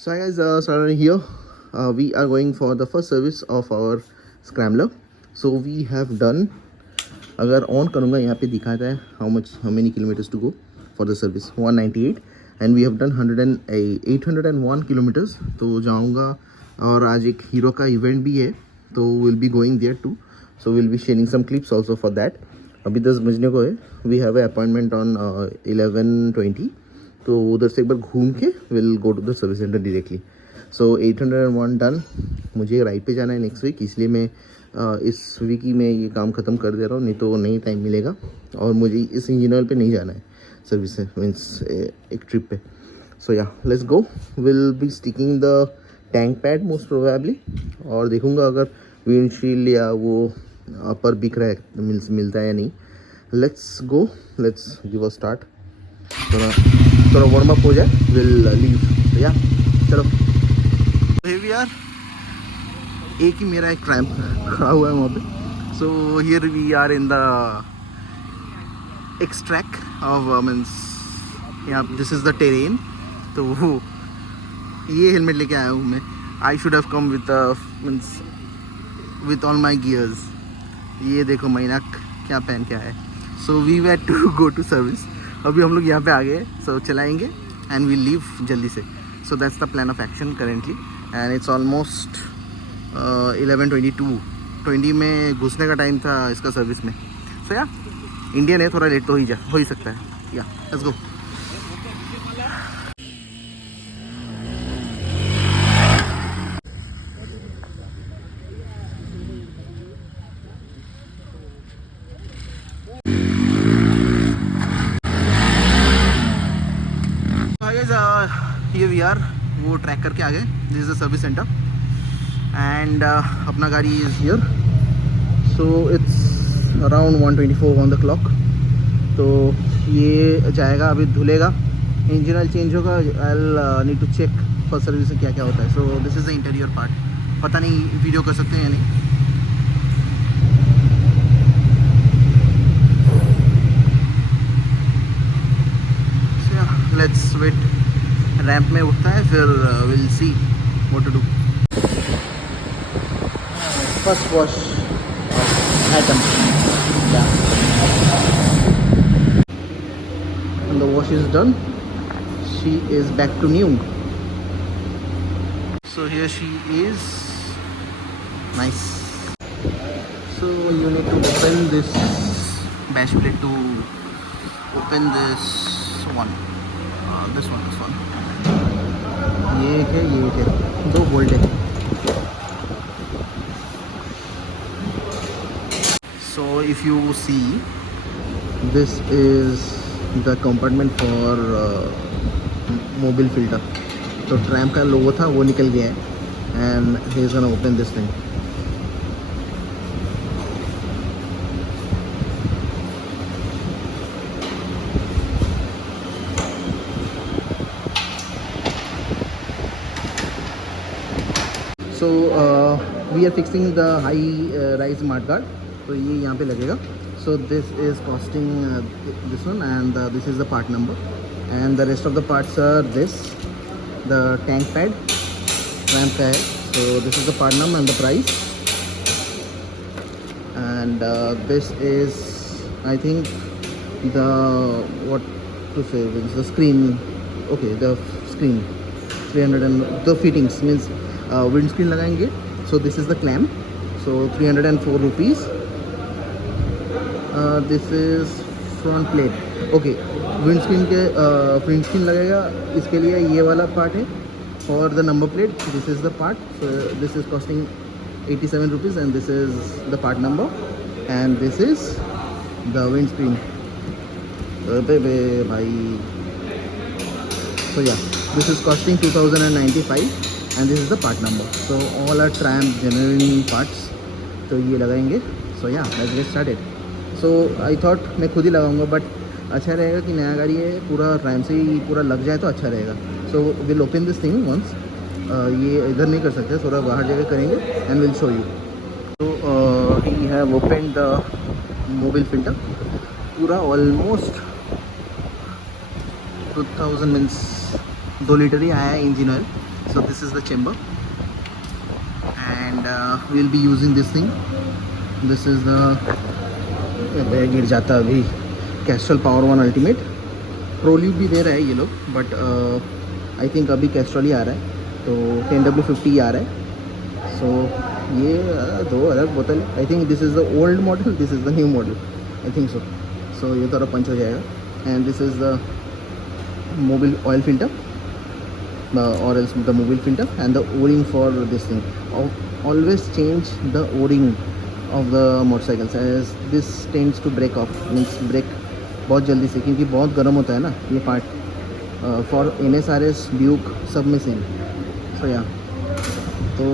So hi guys, Saran here. We are going for the first service of our scrambler. So we have done. अगर on करूँगा यहाँ पे दिखाता है how many kilometers to go for the service 198 and we have done 801 kilometers. तो जाऊँगा और आज एक हीरो का इवेंट भी है तो we'll be going there too. So we'll be sharing some clips also for that. अभी 10 बजने को है. We have an appointment on 11:20. तो उधर से एक बार घूम के will go to the service centre directly. So 801 done. मुझे राइड पे जाना है नेक्स्ट वीक, इसलिए मैं इस वीक ही मैं ये काम ख़त्म कर दे रहा हूँ, नहीं तो नहीं टाइम मिलेगा. और मुझे इस इंजन ऑयल पे नहीं जाना है सर्विस से, मीन्स एक ट्रिप पे. सो या let's go. Will be sticking the tank pad most probably, और देखूँगा अगर विंडशील्ड या वो अपर बिक रहा है मिलता है या नहीं. Let's go, let's give a start. थोड़ा वार्म अप हो जाए, विल लीव. तो या चलो. वी आर एक ही मेरा एक ट्रैम्प खड़ा हुआ है वहाँ पे. So here we are in the extract of means यहाँ दिस इज़ द टेरेन. तो वो ये हेलमेट लेके आया हूँ मैं. I should have come with means with all my gears. ये देखो मैंने क्या पहन के आया है. So we were to go to service. अभी हम लोग यहाँ पे आ गए. सो चलाएंगे एंड वी लीव जल्दी से. So that's the plan of action currently and it's almost 11:20 में घुसने का टाइम था इसका सर्विस में. सो या इंडियन है, थोड़ा लेट तो हो ही सकता है. या let's go. Here we are. वो ट्रैक करके आ गए. This is the service centre and अपना गाड़ी is here. So it's around 124 on the clock. तो ये जाएगा, अभी धुलेगा, इंजन ऑयल चेंज होगा. I need to check first service में क्या क्या होता है. So this is the interior part. पता नहीं वीडियो कर सकते हैं या नहीं. Let's wait. रैंप में उठता है फिर will see what to do. First wash item. And the wash is done. She is back to new. So here she is. Nice. So you need to open this bash plate to open this one. This one. ये एक है, 2 bolt है. So if you see, this is the compartment for mobile filter. तो tramp का लोगो था वो निकल गया है and he is gonna open this thing. So we are fixing the high rise mud guard. तो ये यहाँ पे लगेगा. So this is costing this one and this is the part number and the rest of the parts are this. The tank pad ramp का है. So this is the part number and the price. And this is I think the what to say, the screen. Okay, the screen 300 and the fittings means windscreen लगाएंगे. So this is the clamp. So 304 rupees. This is front plate. Okay, windscreen लगेगा. इसके लिए ये वाला part है और the number plate. This is the part. So this is costing 87 rupees and this is the part number and this is the windscreen. भाई. So yeah, this is costing 2095 and this is the part number. So all are Triumph genuine parts. तो ये लगाएंगे. So yeah, let's get started. So I thought मैं खुद ही लगाऊंगा but अच्छा रहेगा कि नया गाड़ी है, पूरा Triumph से ही पूरा लग जाए तो अच्छा रहेगा. So we'll open this thing once. ये इधर नहीं कर सकते, थोड़ा बाहर जाकर करेंगे and we'll show you. So we have opened the mobile filter. पूरा almost 2000 मीन्स 2 लीटर ही आया है engine oil. So this is the chamber, and we'll be using this thing. This is the गिर जाता अभी कैस्ट्रॉल पावर वन अल्टीमेट प्रोल्यूट भी दे रहा है ये लोग, बट आई थिंक अभी कैस्ट्रॉल ही आ रहा है, तो 10W50 आ रहा है. सो ये दो अलग बोतल. I think this is the old model, this is the new model, I think so. So ये थोड़ा पंच हो जाएगा. And this is the Mobil oil filter, or else the mobile filter, and the o-ring for this thing. Always change the o-ring of the motorcycles as this tends to break off, means break बहुत जल्दी से, क्योंकि बहुत गर्म होता है ना ये पार्ट. फॉर NSRS ड्यूक सब में सेम. सो या तो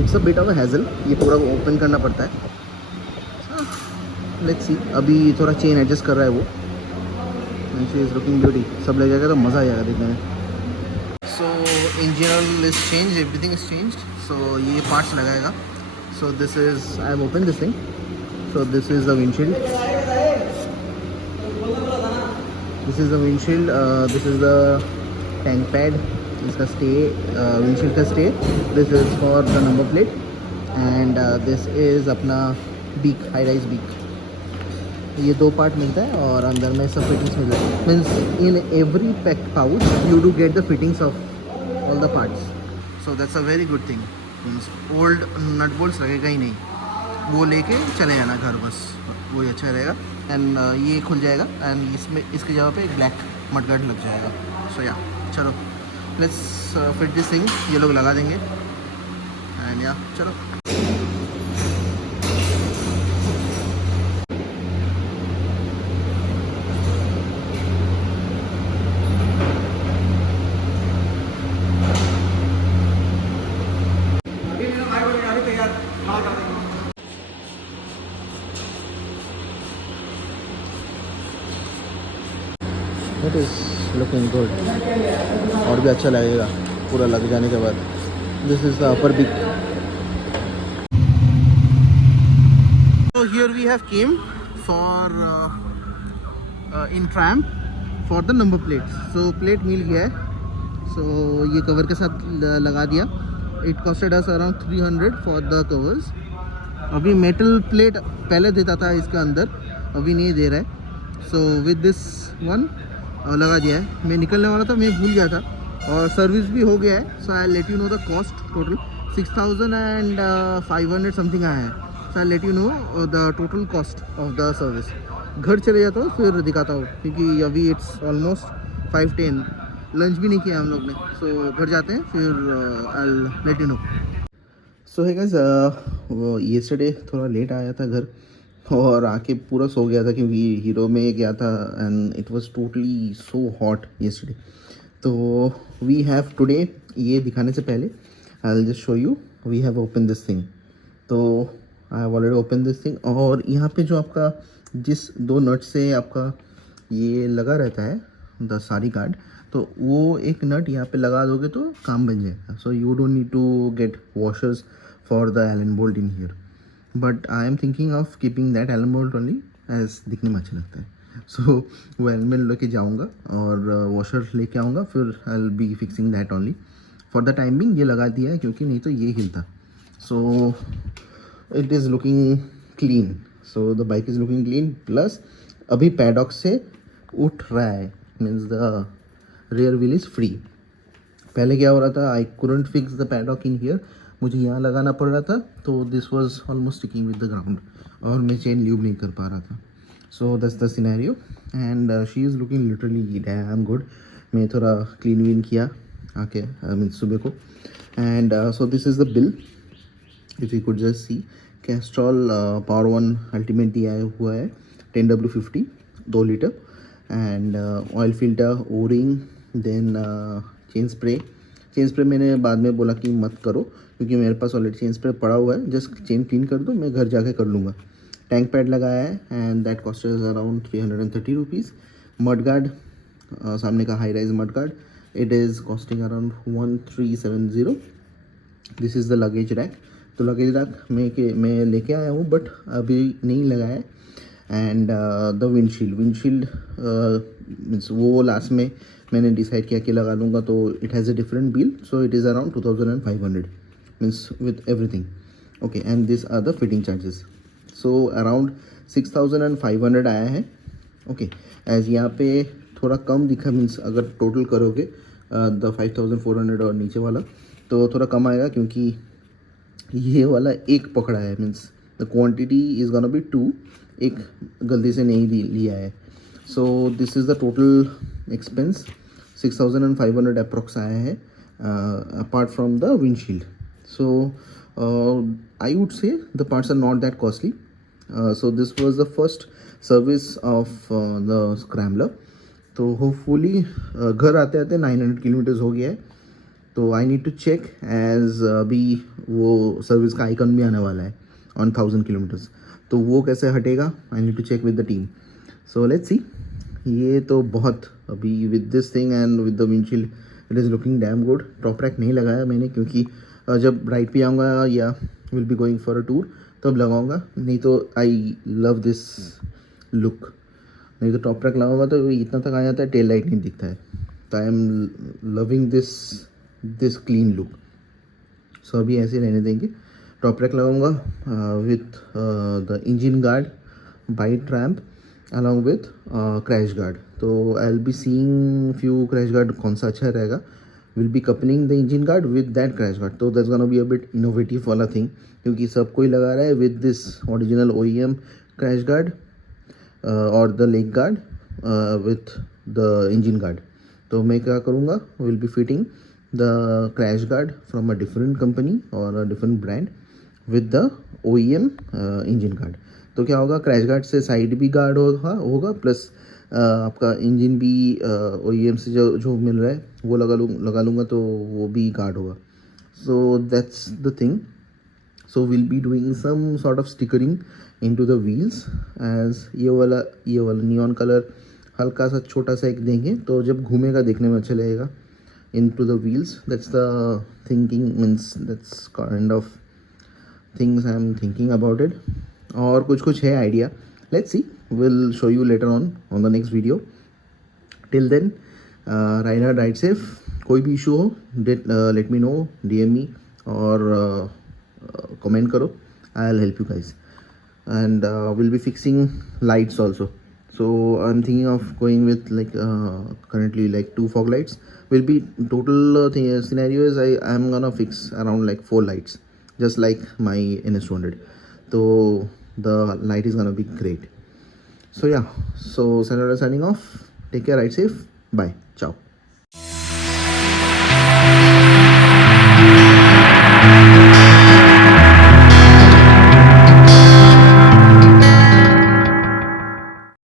it's a bit of a hassle, ये पूरा ओपन करना पड़ता है. Let's see. अभी थोड़ा चेन एडजस्ट कर रहा है वो. She is looking beauty. सब ले जाएगा तो मज़ा आ जाएगा देखने में. So engine is changed, everything is changed. So ये parts लगाएगा. So this is, I have opened this thing. So this is the windshield. This is the windshield. This is the tank pad. इसका stay, windshield का stay. This is for the number plate. And this is अपना beak, high rise beak. ये दो part मिलता है और अंदर में सब फिटिंग्स मिलता है. Means in every pack pouch you do get the fittings of all the parts. So that's a very good thing. Means old nut bolts लगेगा ही नहीं, वो लेके चले जाना घर, बस वही अच्छा रहेगा. एंड ये खुल जाएगा एंड इसमें इसकी जगह पे एक ब्लैक मडगार्ड लग जाएगा. सो या चलो लेट्स फिट दिस थिंग. ये लोग लगा देंगे एंड या चलो. It is looking good. और भी अच्छा लगेगा पूरा लग जाने के बाद. This is the upper beak. So here we have came for in tram for the number plates. So plate मिल गया है. So ये कवर के साथ लगा दिया. It costed us around 300 for the covers. अभी मेटल प्लेट पहले देता था इसके अंदर, अभी नहीं दे रहा है. So with this one लगा दिया है. मैं निकलने वाला था, मैं भूल गया था, और सर्विस भी हो गया है. So I let you know the cost. Total 6500 something आया है. So I let you know the total cost of the service. घर चले जाता हूँ फिर दिखाता हूँ, क्योंकि अभी इट्स ऑलमोस्ट 5:10. लंच भी नहीं किया हम लोग ने. सो घर जाते हैं फिर आई लेट यू नो. सो है गाइस, वो येस्टरडे थोड़ा लेट आया था घर और आके पूरा सो गया था, क्योंकि हीरो में गया था and it was totally so hot yesterday. तो वी हैव टुडे, ये दिखाने से पहले I will just show you, we have open this thing. तो I have already open this thing. और यहाँ पे जो आपका जिस दो नट से आपका ये लगा रहता है द सारी गार्ड, तो वो एक नट यहाँ पे लगा दोगे तो काम बन जाएगा. So you don't need to get washers for the Allen bolt in here. But I am thinking of keeping that Allen bolt only, as दिखने में अच्छा लगता है. सो वो एलमेट लेके जाऊँगा और वॉशर लेके आऊँगा, फिर आई will B fixing that only. For the timing ये लगा दिया है, क्योंकि नहीं तो ये हिलता. So it is looking clean. So the bike is looking clean. Plus अभी पैडॉक से उठ रहा है, means the rear wheel is free. पहले क्या हो रहा था, I couldn't fix the paddock in here, मुझे यहाँ लगाना पड़ रहा था, तो this was almost sticking with the ground और मैं चेन ल्यूब नहीं कर पा रहा था. So that's the scenario and she is looking literally damn good. मैं थोड़ा क्लीन वीन किया आके, आई मीन सुबह को. And so this is the bill, if you could just see. Castrol power one ultimate दिया हुआ है 10W50 2 litre. And oil filter, O ring, then chain spray. Chain spray मैंने बाद में बोला कि मत करो, क्योंकि मेरे पास ऑलरेडी चेन स्प्रे पड़ा हुआ है. जस्ट चेन क्लीन कर दो, मैं घर जाके कर लूँगा. टैंक पैड लगाया है and that cost is around 330 rupees. Mud guard, सामने का high rise mud guard, it is costing around 1370. This is the luggage rack. तो लगेज रैक मैं लेके आया हूँ, बट अभी नहीं लगाया है. एंड द विंडशील्ड मीन्स वो लास्ट में मैंने डिसाइड किया कि लगा लूँगा, तो it has a different bill, so it is around 2500 means with everything. Okay, and this are the fitting charges. So around 6500 आया है. ओके, एज यहाँ पे थोड़ा कम दिखा, मीन्स अगर टोटल करोगे द 5400 और नीचे वाला, तो थोड़ा कम आएगा, क्योंकि ये वाला एक पकड़ा है, means the quantity is gonna be 2, एक गलती से नहीं लिया है. So this is the total expense. 6500 approx आया है, apart from the windshield. So I would say the parts are not that costly. So this was the first service of the scrambler. तो hopefully घर आते आते 900 kilometres हो गया है. तो I need to check, as अभी वो सर्विस का आइकन भी आने वाला है ऑन 1000 किलोमीटर्स. तो वो कैसे हटेगा, I need to check with the team. So let's see. ये तो बहुत अभी with this thing and with the windshield it is looking damn good. Top rack नहीं लगाया मैंने, क्योंकि जब राइड पे आऊँगा या will be going for a tour तब लगाऊंगा, नहीं तो आई लव दिस लुक. नहीं तो टॉप रैक लगाऊंगा तो इतना तक आ जाता है, टेल लाइट नहीं दिखता है. तो I am loving this clean look. So अभी ऐसे रहने देंगे. टॉप रैक लगाऊंगा with the engine guard, bite ramp along with crash guard. तो I will be seeing few crash guard कौन सा अच्छा रहेगा. Will be coupling the engine guard with that crash guard. तो that's gonna be a bit innovative वाला thing, क्योंकि सब कोई लगा रहा है with this original OEM crash guard और the leg guard with the engine guard. तो मैं क्या करूँगा, will be fitting the crash guard from a different company और a different brand with the OEM engine guard. तो क्या होगा, crash guard से साइड भी गार्ड होगा प्लस आपका इंजन भी OEM से जो मिल रहा है वो लगा लूँगा, तो वो भी गार्ड होगा. So that's the thing. So we'll be doing some sort of stickering into the wheels, as ये वाला नियॉन कलर हल्का सा छोटा सा एक देंगे, तो जब घूमेगा देखने में अच्छा लगेगा into the wheels. That's the thinking, means that's kind of things I'm thinking about it. और कुछ है idea. Let's see, we'll show you later on the next video. Till then, ride hard, ride safe. कोई भी issue हो let me know, DM me और comment करो. I'll help you guys. And we'll be fixing lights also. So I'm thinking of going with like currently like 2 fog lights. Will be total scenario is I'm gonna fix around like 4 lights, just like my NS200. So the light is gonna be great. So yeah, so Senator signing off. Take care, ride safe. Bye. Ciao.